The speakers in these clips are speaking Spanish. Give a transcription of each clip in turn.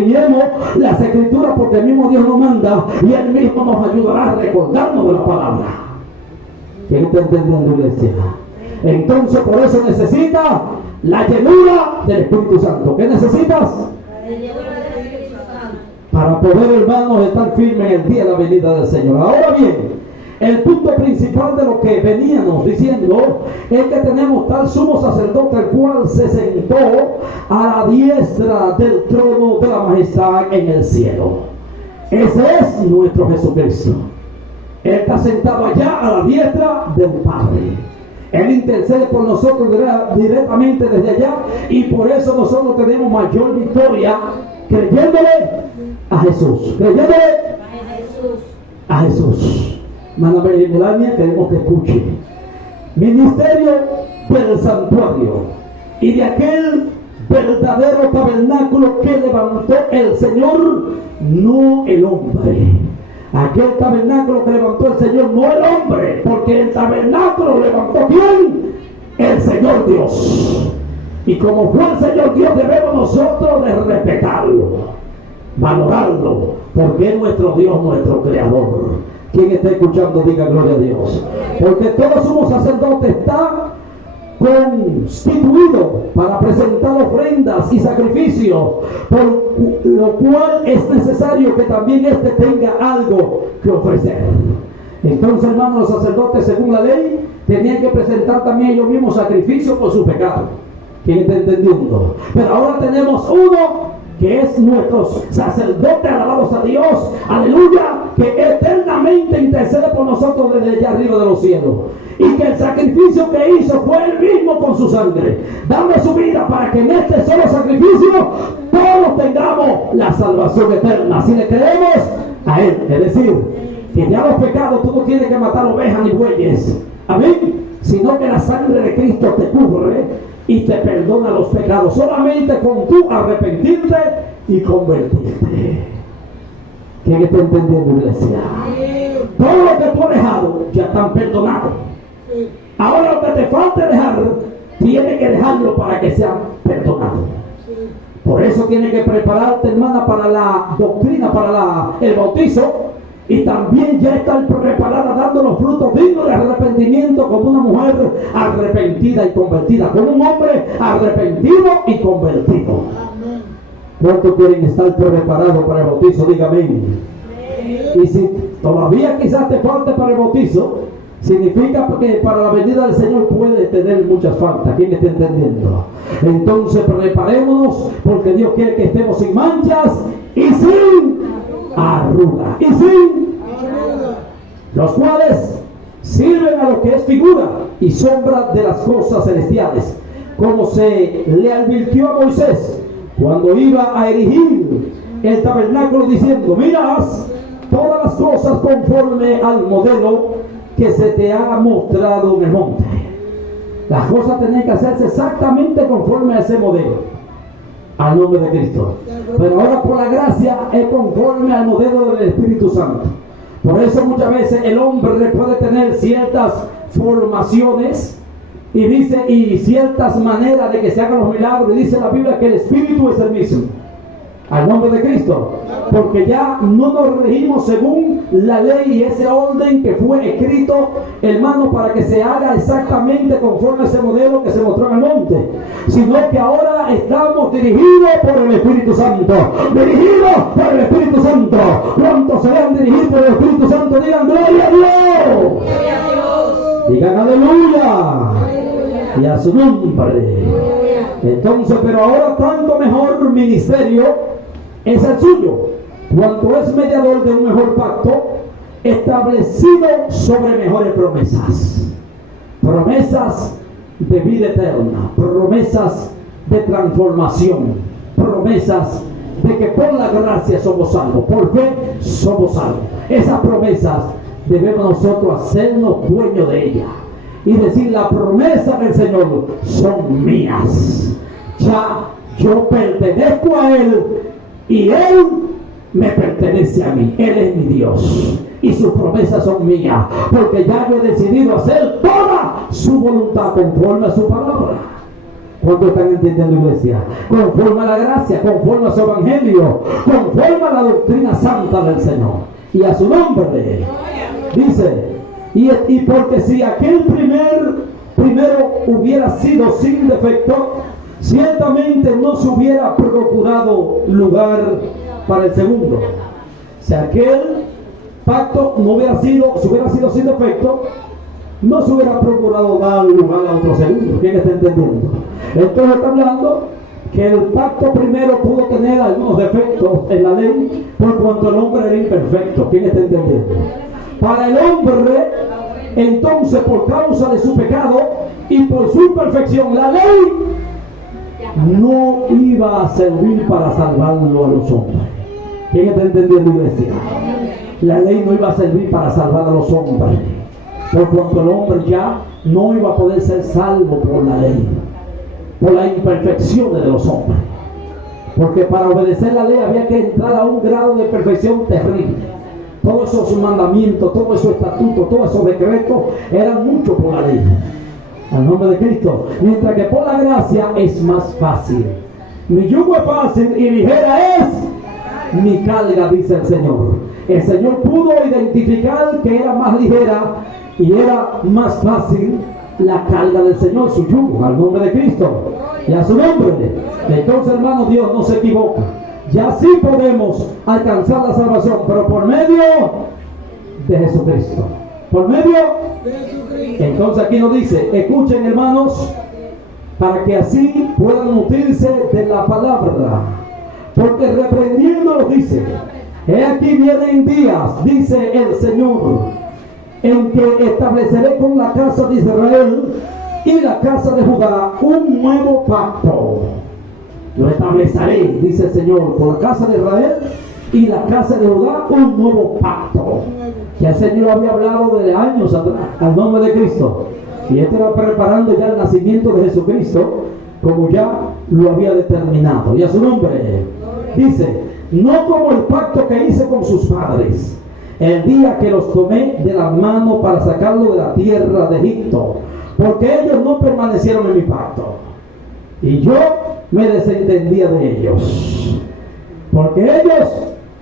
Leemos las escrituras porque el mismo Dios nos manda y Él mismo nos ayudará a recordarnos de la palabra. ¿Quién está entendiendo, iglesia? Entonces por eso necesita la llenura del Espíritu Santo. ¿Qué necesitas? La llenura del Espíritu Santo. Para poder, hermanos, estar firmes en el día de la venida del Señor. Ahora bien, el punto principal de lo que veníamos diciendo es que tenemos tal sumo sacerdote el cual se sentó a la diestra del trono de la majestad en el cielo. Ese es nuestro Jesucristo. Él está sentado allá a la diestra del Padre. Él intercede por nosotros directamente desde allá y por eso nosotros tenemos mayor victoria creyéndole a Jesús. Creyéndole a Jesús. Hermana Melania, queremos que escuche. Ministerio del santuario y de aquel verdadero tabernáculo que levantó el Señor, no el hombre. Aquel tabernáculo que levantó el Señor, no el hombre, porque el tabernáculo lo levantó ¿quién? El Señor Dios. Y como fue el Señor Dios, debemos nosotros de respetarlo, valorarlo, porque es nuestro Dios, nuestro creador. Quien está escuchando, diga gloria a Dios. Porque todo sumo sacerdote está constituido para presentar ofrendas y sacrificios, por lo cual es necesario que también éste tenga algo que ofrecer. Entonces, hermanos, los sacerdotes, según la ley, tenían que presentar también ellos mismos sacrificios por su pecado. ¿Quién está entendiendo? Pero ahora tenemos uno que es nuestro sacerdote, alabados a Dios, aleluya, que eternamente intercede por nosotros desde allá arriba de los cielos, y que el sacrificio que hizo fue él mismo con su sangre, dando su vida para que en este solo sacrificio todos tengamos la salvación eterna, si le creemos a él. Es decir, que ya los pecados tú no tienes que matar ovejas ni bueyes, amén, sino que la sangre de Cristo te cubre y te perdona los pecados, solamente con tú arrepentirte y convertirte. ¿Quién está entendiendo, iglesia? Todo lo que tú has dejado ya están perdonados. Ahora lo que te falta dejar, tienes que dejarlo para que sean perdonados. Por eso tienes que prepararte, hermana, para la doctrina, para el bautizo. Y también ya está preparada dando los frutos dignos de arrepentimiento, como una mujer arrepentida y convertida, como un hombre arrepentido y convertido. ¿Cuántos quieren estar preparados para el bautizo? Dígame. Y si todavía quizás te falte para el bautizo, significa que para la venida del Señor puedes tener muchas faltas. ¿Quién está entendiendo? Entonces preparémonos, porque Dios quiere que estemos sin manchas y sin arruga, y sin los cuales sirven a lo que es figura y sombra de las cosas celestiales, como se le advirtió a Moisés cuando iba a erigir el tabernáculo, diciendo: mirás todas las cosas conforme al modelo que se te ha mostrado en el monte. Las cosas tienen que hacerse exactamente conforme a ese modelo, al nombre de Cristo. Pero ahora por la gracia es conforme al modelo del Espíritu Santo. Por eso muchas veces el hombre puede tener ciertas formaciones y ciertas maneras de que se hagan los milagros, y dice la Biblia que el Espíritu es el mismo, al nombre de Cristo, porque ya no nos regimos según la ley y ese orden que fue escrito, hermano, para que se haga exactamente conforme a ese modelo que se mostró en el monte, sino que ahora estamos dirigidos por el Espíritu Santo. Dirigidos por el Espíritu Santo. ¿Cuántos se han dirigido por el Espíritu Santo? Digan gloria a Dios. Gloria a Dios. Digan aleluya. Y a su nombre. Entonces, pero ahora tanto mejor ministerio es el suyo, cuanto es mediador de un mejor pacto, establecido sobre mejores promesas. Promesas de vida eterna, promesas de transformación, promesas de que por la gracia somos salvos, por fe somos salvos. Esas promesas debemos nosotros hacernos dueños de ellas y decir: la promesa del Señor son mías. Ya yo pertenezco a Él y Él me pertenece a mí. Él es mi Dios y sus promesas son mías, porque ya yo he decidido hacer toda su voluntad conforme a su palabra. ¿Cuánto están entendiendo, iglesia? Conforme a la gracia, conforme a su evangelio, conforme a la doctrina santa del Señor y a su nombre. Dice, y porque si aquel primero hubiera sido sin defecto, ciertamente no se hubiera procurado lugar para el segundo. Si aquel pacto no hubiera sido, si hubiera sido sin defecto, no se hubiera procurado dar lugar a otro segundo. ¿Quién está entendiendo? Entonces está hablando que el pacto primero pudo tener algunos defectos en la ley por cuanto el hombre era imperfecto. ¿Quién está entendiendo? Para el hombre, entonces, por causa de su pecado y por su imperfección, la ley no iba a servir para salvarlo a los hombres. ¿Quién está entendiendo, iglesia? La ley no iba a servir para salvar a los hombres, por cuanto el hombre ya no iba a poder ser salvo por la ley, por las imperfecciones de los hombres. Porque para obedecer la ley había que entrar a un grado de perfección terrible. Todos esos mandamientos, todos esos estatutos, todos esos decretos eran mucho por la ley. Al nombre de Cristo. Mientras que por la gracia es más fácil. Mi yugo es fácil y ligera es mi carga, dice el Señor. El Señor pudo identificar que era más ligera y era más fácil la carga del Señor, su yugo, al nombre de Cristo y a su nombre. Entonces, hermano, Dios no se equivoca. Ya sí podemos alcanzar la salvación, pero por medio de Jesucristo. Por medio de Jesucristo. Entonces aquí nos dice, escuchen, hermanos, para que así puedan nutrirse de la palabra. Porque reprendiendo dice, he aquí vienen días, dice el Señor, en que estableceré con la casa de Israel y la casa de Judá un nuevo pacto. Lo estableceré, dice el Señor, con la casa de Israel y la casa de Judá un nuevo pacto. Que el Señor había hablado desde años atrás, al nombre de Cristo. Y este va preparando ya el nacimiento de Jesucristo, como ya lo había determinado. Y a su nombre dice, no como el pacto que hice con sus padres, el día que los tomé de la mano para sacarlo de la tierra de Egipto, porque ellos no permanecieron en mi pacto. Y yo me desentendía de ellos, porque ellos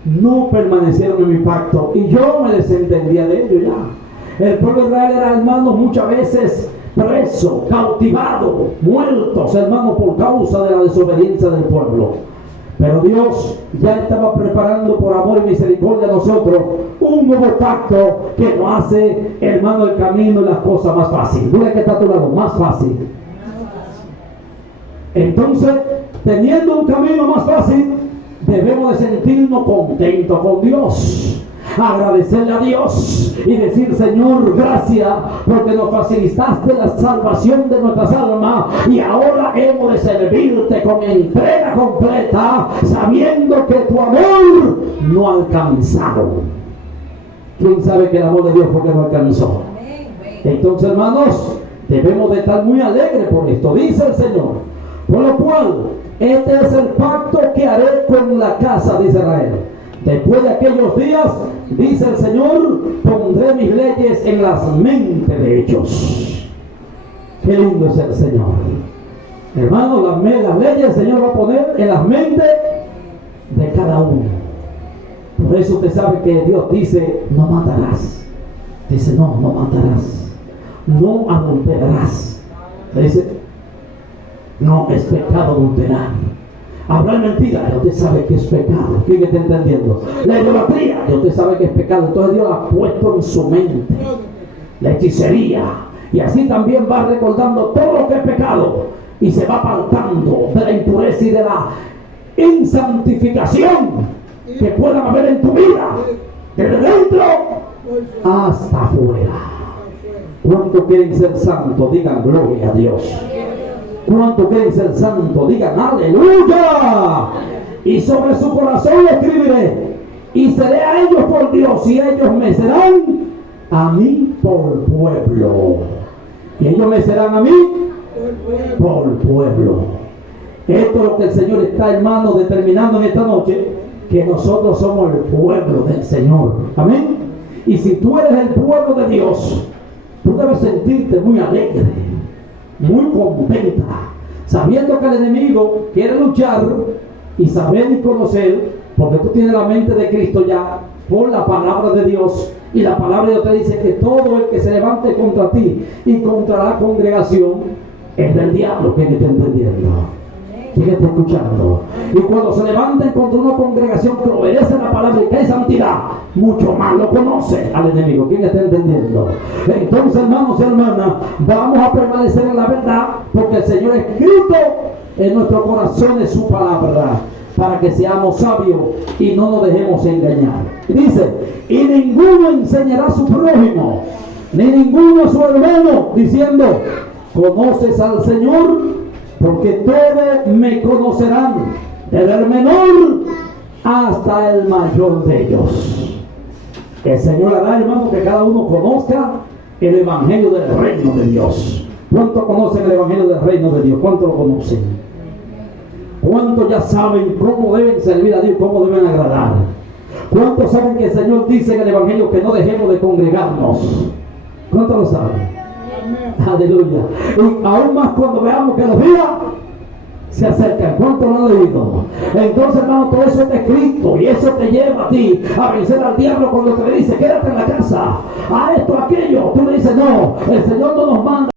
no permanecieron en mi pacto y yo me desentendía de ellos ya. El pueblo de Israel era, hermanos, muchas veces preso, cautivado, muertos, hermanos, por causa de la desobediencia del pueblo. Pero Dios ya estaba preparando por amor y misericordia a nosotros un nuevo pacto que nos hace, hermano, el camino y las cosas más fáciles. Mira que está a tu lado, más fácil. Entonces, teniendo un camino más fácil, debemos de sentirnos contentos con Dios, agradecerle a Dios y decir, Señor, gracias porque nos facilitaste la salvación de nuestras almas y ahora hemos de servirte con entrega completa, sabiendo que tu amor no ha alcanzado. ¿Quién sabe que el amor de Dios porque no alcanzó? Entonces, hermanos, debemos de estar muy alegres por esto, dice el Señor. Por lo cual, este es el pacto que haré con la casa de Israel. Después de aquellos días, dice el Señor, pondré mis leyes en las mentes de ellos. Qué lindo es el Señor. Hermano, las leyes el Señor va a poner en las mentes de cada uno. Por eso usted sabe que Dios dice, no matarás. Dice, no matarás. No adulterarás. Dice, no es pecado adulterar. Hablar mentira, usted sabe que es pecado. ¿Quién está entendiendo? La idolatría, usted sabe que es pecado. Entonces Dios la ha puesto en su mente. La hechicería. Y así también va recordando todo lo que es pecado. Y se va apartando de la impureza y de la insantificación que puedan haber en tu vida. Desde dentro hasta afuera. ¿Cuánto quieren ser santos? Digan gloria a Dios. ¿Cuánto quieren ser santos? Digan aleluya. Y sobre su corazón lo escribiré. Y seré a ellos por Dios. Y ellos me serán a mí por pueblo. Y ellos me serán a mí por pueblo. Esto es lo que el Señor está, hermano, determinando en esta noche. Que nosotros somos el pueblo del Señor. Amén. Y si tú eres el pueblo de Dios, tú debes sentirte muy alegre, muy contenta, sabiendo que el enemigo quiere luchar y saber y conocer, porque tú tienes la mente de Cristo ya por la palabra de Dios, y la palabra de Dios te dice que todo el que se levante contra ti y contra la congregación es del diablo. ¿Quién está entendiendo? ¿Quién está escuchando? Y cuando se levanten contra una congregación que obedece la palabra y que es santidad, mucho más lo conoce al enemigo. ¿Quién está entendiendo? Entonces, hermanos y hermanas, vamos a permanecer en la verdad, porque el Señor ha escrito en nuestro corazón su palabra, para que seamos sabios y no nos dejemos engañar. Dice, y ninguno enseñará a su prójimo, ni ninguno a su hermano, diciendo, ¿conoces al Señor? Porque todos me conocerán, desde el menor hasta el mayor de ellos. El Señor hará, hermano, que cada uno conozca el evangelio del reino de Dios. ¿Cuántos conocen el evangelio del reino de Dios? ¿Cuántos lo conocen? ¿Cuántos ya saben cómo deben servir a Dios, cómo deben agradar? ¿Cuántos saben que el Señor dice en el evangelio que no dejemos de congregarnos? ¿Cuántos lo saben? Aleluya. Y aún más cuando veamos que los días se acercan. ¿Cuánto lo han leído? Entonces, hermano, todo eso está escrito, y eso te lleva a ti a vencer al diablo cuando te dice quédate en la casa, a esto, a aquello. Tú le dices no, el Señor no nos manda